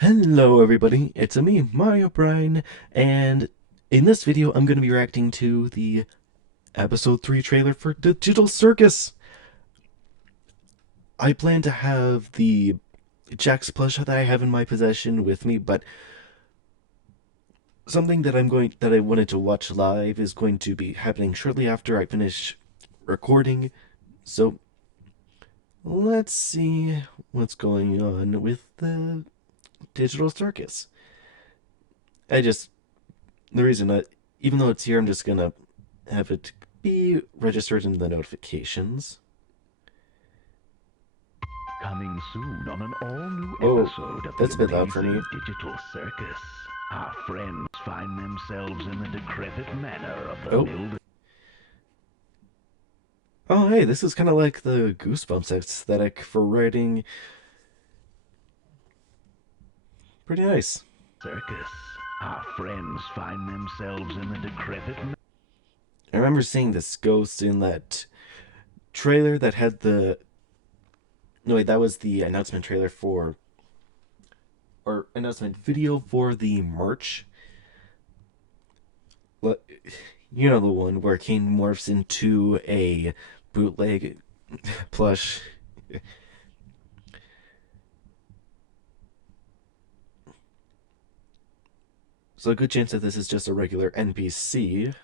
Hello everybody, it's me, Mario Brine, and in this video I'm going to be reacting to the episode 3 trailer for Digital Circus. I plan to have the Jax plush that I have in my possession with me, but something that I wanted to watch live is going to be happening shortly after I finish recording. So let's see what's going on with the Digital Circus. I just the reason that even though it's here, I'm just gonna have it be registered in the notifications. Coming soon on an all-new Oh, episode of that's the a bit loud for me. amazing Digital Circus. Our friends find themselves in the decrepit manor of the Oh, oh, hey, this is kind of like the Goosebumps aesthetic for writing. Pretty nice. Circus. Our friends find themselves in the decrepit. I remember seeing this ghost in that trailer that had the. No, wait, that was the announcement trailer for. Or announcement video for the merch. You know the one where Kane morphs into a bootleg plush. So a good chance that this is just a regular NPC.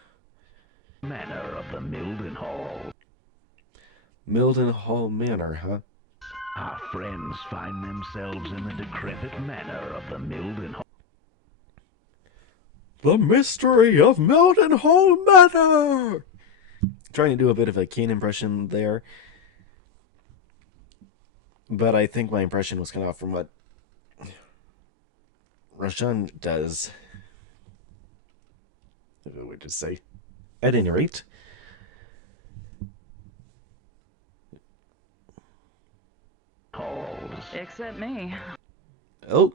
Manor of the Mildenhall. Mildenhall Manor, huh? Our friends find themselves in the decrepit manor of the Mildenhall. The mystery of Mildenhall Manor! Trying to do a bit of a Kane impression there. But I think my impression was kind of off from what Rashan does. I would just say. At any rate. Except me. Oh,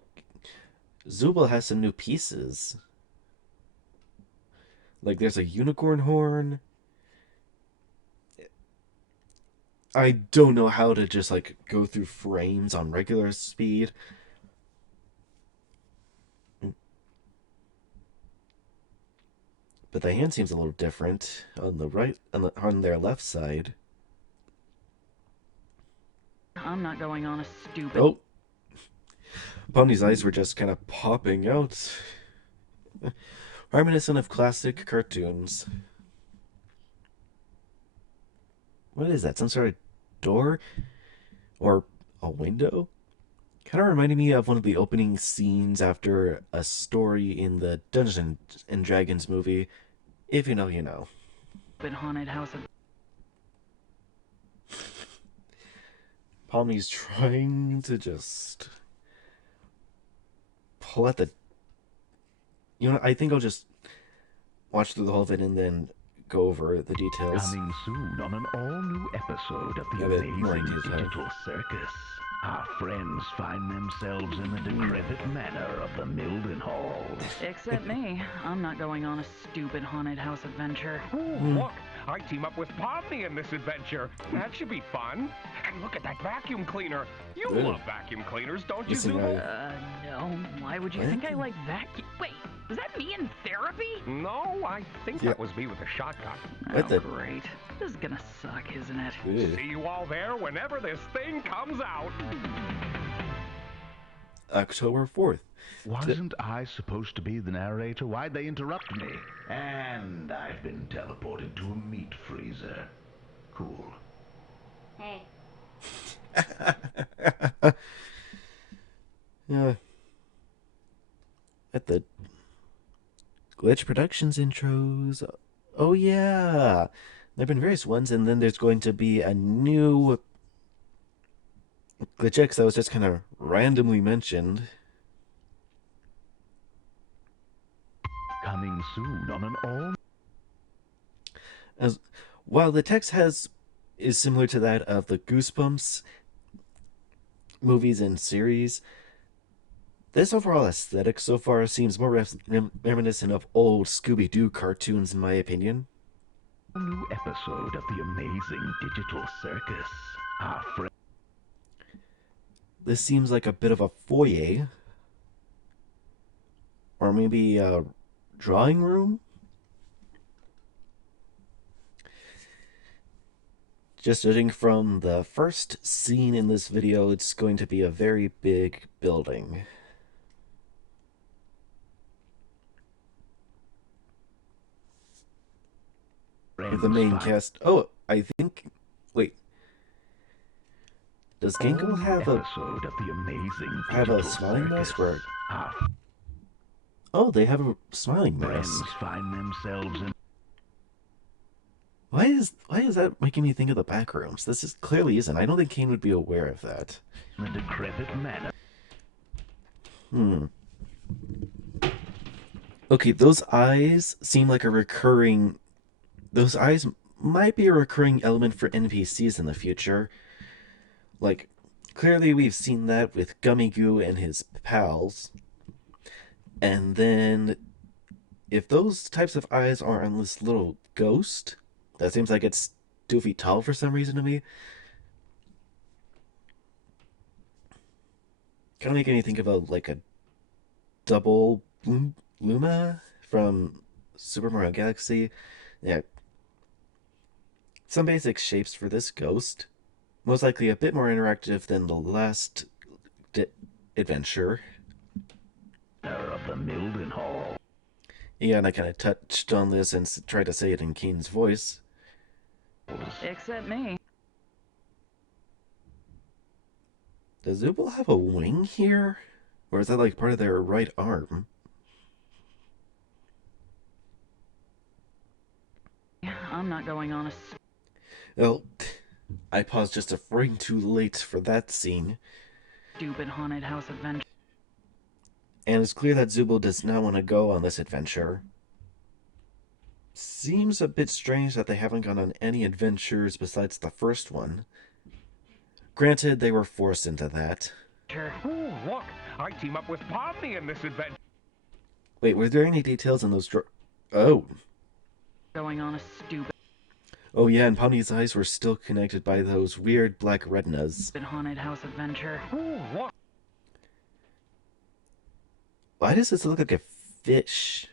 Zubul has some new pieces. Like there's a unicorn horn. I don't know how to just like go through frames on regular speed. But the hand seems a little different on the right on their left side. I'm not going on a stupid. Oh, Pomni's eyes were just kind of popping out, reminiscent of classic cartoons. What is that? Some sort of door or a window? Kind of reminded me of one of the opening scenes after a story in the Dungeons and Dragons movie. If you know, you know. Haunted house of. Pomni's trying to just pull at the. You know, I think I'll just watch through the whole of it and then go over the details. Coming soon on an all-new episode of the A bit more amazing detail. Digital Circus. Our friends find themselves in the decrepit manor of the Mildenhall. Except me. I'm not going on a stupid haunted house adventure. Ooh, look, I team up with Pomni in this adventure. That should be fun. And look at that vacuum cleaner. You Good. love vacuum cleaners, don't you, Listen, Zubul? No. Why would you What? think I like vacuum? Wait, was that me in therapy? No, I think Yeah. that was me with a shotgun. What Oh, the- great. This is gonna suck, isn't it? Ugh. See you all there whenever this thing comes out. October 4th. Wasn't I supposed to be the narrator? Why'd they interrupt me? And I've been teleported to a meat freezer. Cool. Hey. Yeah. At the Glitch Productions intros. Oh, yeah. There have been various ones, and then there's going to be a new Glitch X that was just kind of randomly mentioned. Coming soon on an all. As while the text is similar to that of the Goosebumps movies and series, this overall aesthetic so far seems more reminiscent of old Scooby-Doo cartoons, in my opinion. New episode of the amazing Digital Circus. Our friends This seems like a bit of a foyer. Or maybe a drawing room? Just judging from the first scene in this video, it's going to be a very big building. With the main cast. Oh, I think. Wait. Does Gangle have a episode of the amazing smiling Circus. mask where? Our Oh, they have a smiling friends mask. find themselves in Why is that making me think of the back rooms? This is clearly isn't. I don't think Kane would be aware of that. a decrepit manor. Okay, those eyes seem like a recurring. Those eyes might be a recurring element for NPCs in the future. Like, clearly we've seen that with Gummy Goo and his pals. And then, if those types of eyes are on this little ghost, that seems like it's 2 feet tall for some reason to me. Kind of making me think of a double Luma from Super Mario Galaxy. Yeah. Some basic shapes for this ghost. Most likely a bit more interactive than the last adventure. Of the Milden Hall. Yeah, and I kind of touched on this and tried to say it in Kane's voice. Except me. Does Zooble have a wing here? Or is that like part of their right arm? I'm not going on a Well, I paused just a frame too late for that scene. stupid haunted house adventure. And it's clear that Zooble does not want to go on this adventure. Seems a bit strange that they haven't gone on any adventures besides the first one. Granted, they were forced into that. Ooh, look, I team up with Pomni in this adventure. Wait, were there any details on those Oh. Going on a stupid Oh yeah, and Pomni's eyes were still connected by those weird black retinas. haunted house adventure. Ooh, look. Why does this look like a fish?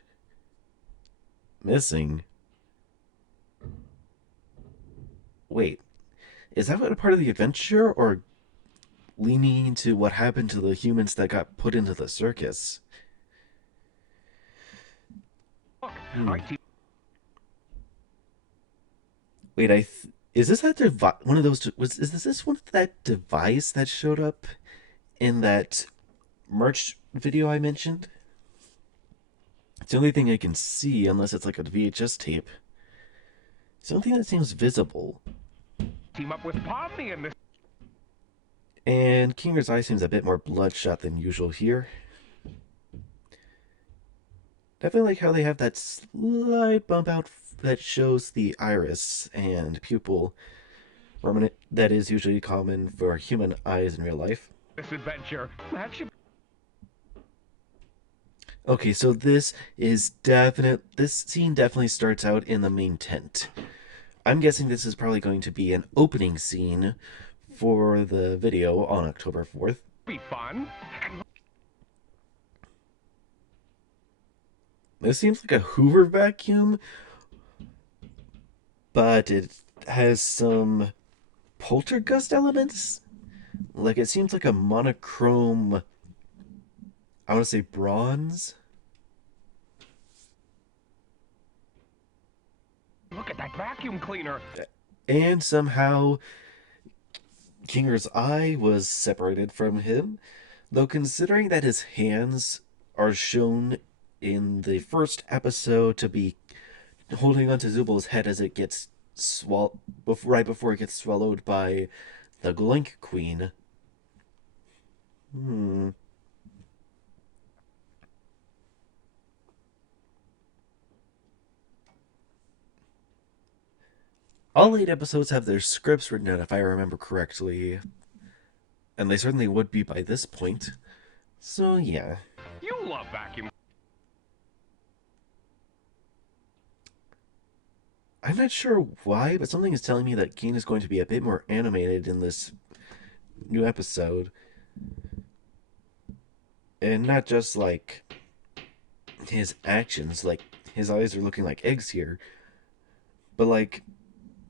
Missing. Wait, is that what a part of the adventure, or leaning into what happened to the humans that got put into the circus? Look, I team Wait, is this that one of those? Is this one of that device that showed up in that merch video I mentioned? It's the only thing I can see, unless it's like a VHS tape. It's the only thing that seems visible. team up with Pomni in this. And Kinger's eye seems a bit more bloodshot than usual here. Definitely like how they have that slight bump out that shows the iris and pupil permanent that is usually common for human eyes in real life. This adventure. That should Okay, so this scene definitely starts out in the main tent. I'm guessing this is probably going to be an opening scene for the video on October 4th. be fun. And This seems like a Hoover vacuum, but it has some poltergeist elements. Like it seems like a monochrome, I want to say bronze. look at that vacuum cleaner. And somehow Kinger's eye was separated from him, though considering that his hands are shown in the first episode to be holding onto Zubal's head as it gets right before it gets swallowed by the Glink Queen. All 8 episodes have their scripts written out, if I remember correctly. And they certainly would be by this point. So, yeah. You love vacuum. I'm not sure why, but something is telling me that Kane is going to be a bit more animated in this new episode. And not just like his actions. Like, his eyes are looking like eggs here. But, like,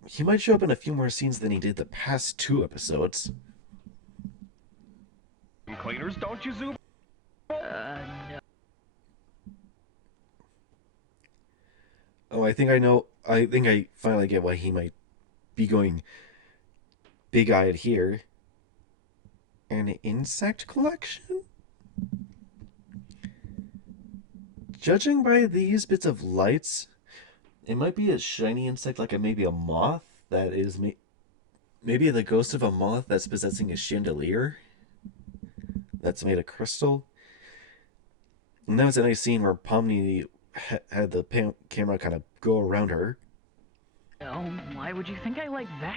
he might show up in a few more scenes than he did the past 2 episodes. Cleaners, don't you, Zuba? No. Oh, I think I know. I think I finally get why he might be going big eyed here. An insect collection? Judging by these bits of lights, it might be a shiny insect like maybe a moth that is maybe the ghost of a moth that's possessing a chandelier that's made of crystal. And that was a nice scene where Pomni had the camera kind of go around her. Oh, why would you think I like that?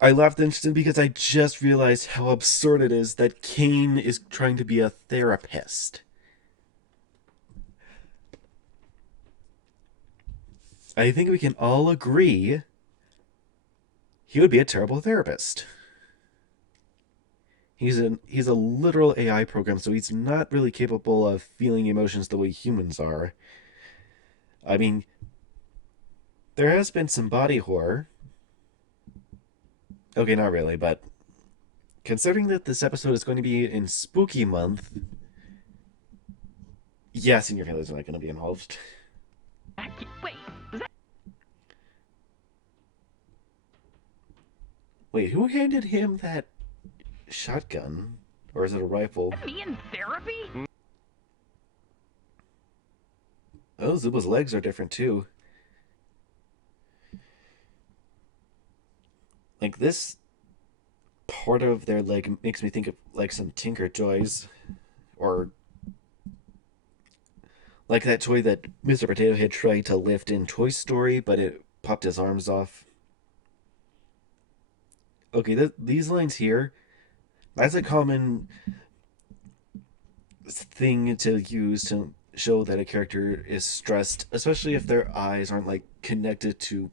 I laughed instantly because I just realized how absurd it is that Kane is trying to be a therapist. I think we can all agree he would be a terrible therapist. He's a literal AI program, so he's not really capable of feeling emotions the way humans are. I mean, there has been some body horror. Okay, not really, but considering that this episode is going to be in Spooky Month, yeah, senior killers are not going to be involved. Wait, is that Wait, who handed him that shotgun? Or is it a rifle? me in therapy? Oh, Zuba's legs are different too. Like, this part of their leg makes me think of like some Tinker Toys, or like that toy that Mr. Potato Head tried to lift in Toy Story, but it popped his arms off. Okay, these lines here, that's a common thing to use to show that a character is stressed, especially if their eyes aren't like connected to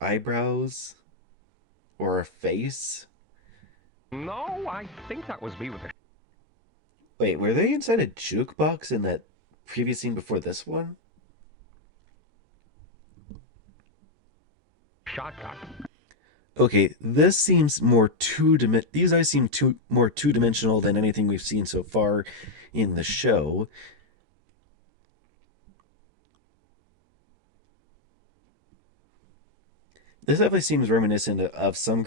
eyebrows or a face. No, I think that was me with the Wait, were they inside a jukebox in that previous scene before this one? shotgun. Okay, this seems more these eyes seem more two-dimensional than anything we've seen so far in the show. This definitely seems reminiscent of some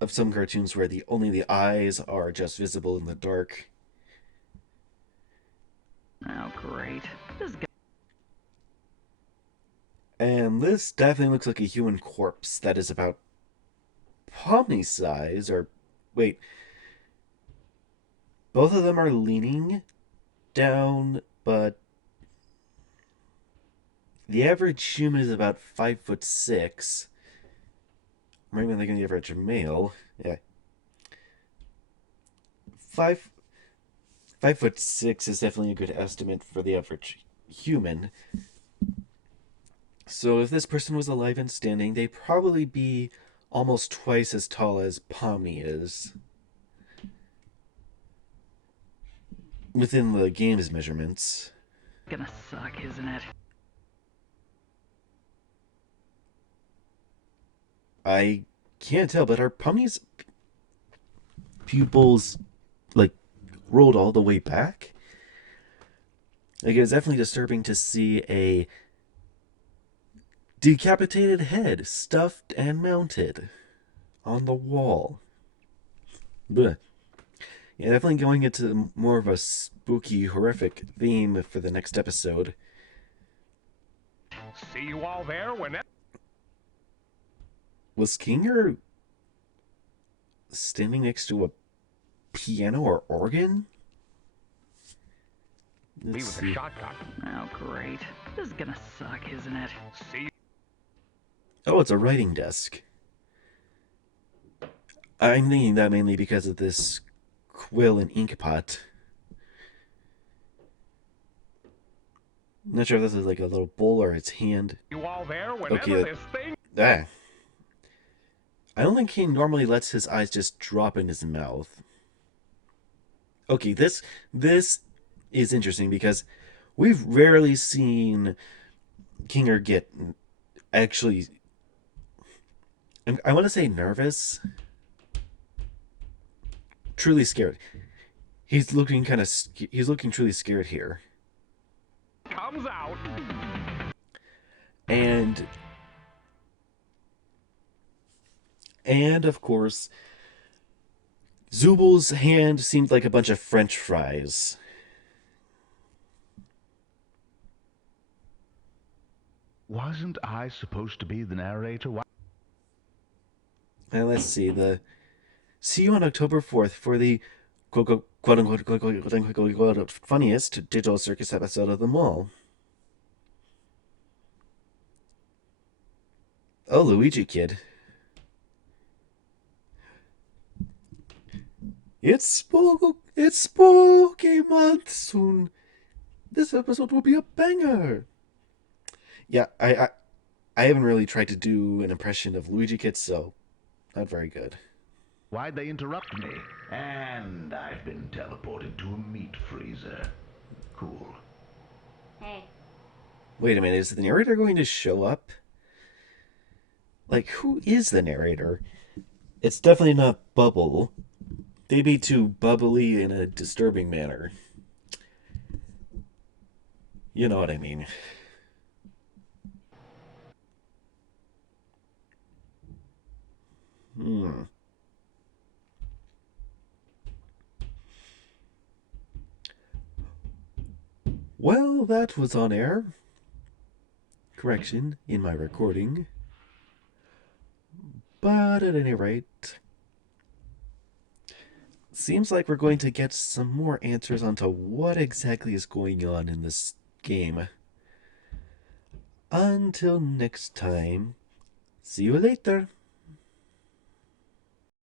cartoons where the only the eyes are just visible in the dark. Oh, great. This guy. And this definitely looks like a human corpse that is about Pomni's size, or wait, both of them are leaning down, but the average human is about 5'6". Or maybe I'm thinking the average male. Yeah, five 5'6" is definitely a good estimate for the average human. So if this person was alive and standing, they'd probably be almost twice as tall as Pomni is within the game's measurements. Gonna suck, isn't it? I can't tell, but are Pomni's pupils like rolled all the way back? Like, it's definitely disturbing to see a decapitated head stuffed and mounted on the wall. But yeah, definitely going into more of a spooky, horrific theme for the next episode. See you all there whenever. Was Kinger standing next to a piano or organ? Me Let's with see. a shotgun. Oh, great. This is gonna suck, isn't it? See you. Oh, it's a writing desk. I'm thinking that mainly because of this quill and ink pot. I'm not sure if this is like a little bowl or its hand. You all there whenever Okay, this thing. ah, I don't think he normally lets his eyes just drop in his mouth. Okay, this is interesting because we've rarely seen Kinger get actually. I want to say nervous, truly scared. He's looking truly scared here, Comes out. and of course, Zubal's hand seemed like a bunch of French fries. Wasn't I supposed to be the narrator? Why? And let's see the see you on October 4th for the quote unquote funniest digital circus episode of them all. Oh, Luigi Kid. It's spooky month soon. This episode will be a banger. Yeah, I haven't really tried to do an impression of Luigi Kid, so not very good. Why'd they interrupt me? And I've been teleported to a meat freezer. Cool. Hey. Wait a minute, is the narrator going to show up? Like, who is the narrator? It's definitely not Bubble. They'd be too bubbly in a disturbing manner. You know what I mean. Hmm. Well, that was on air. Correction, in my recording. But at any rate, seems like we're going to get some more answers onto what exactly is going on in this game. Until next time, see you later.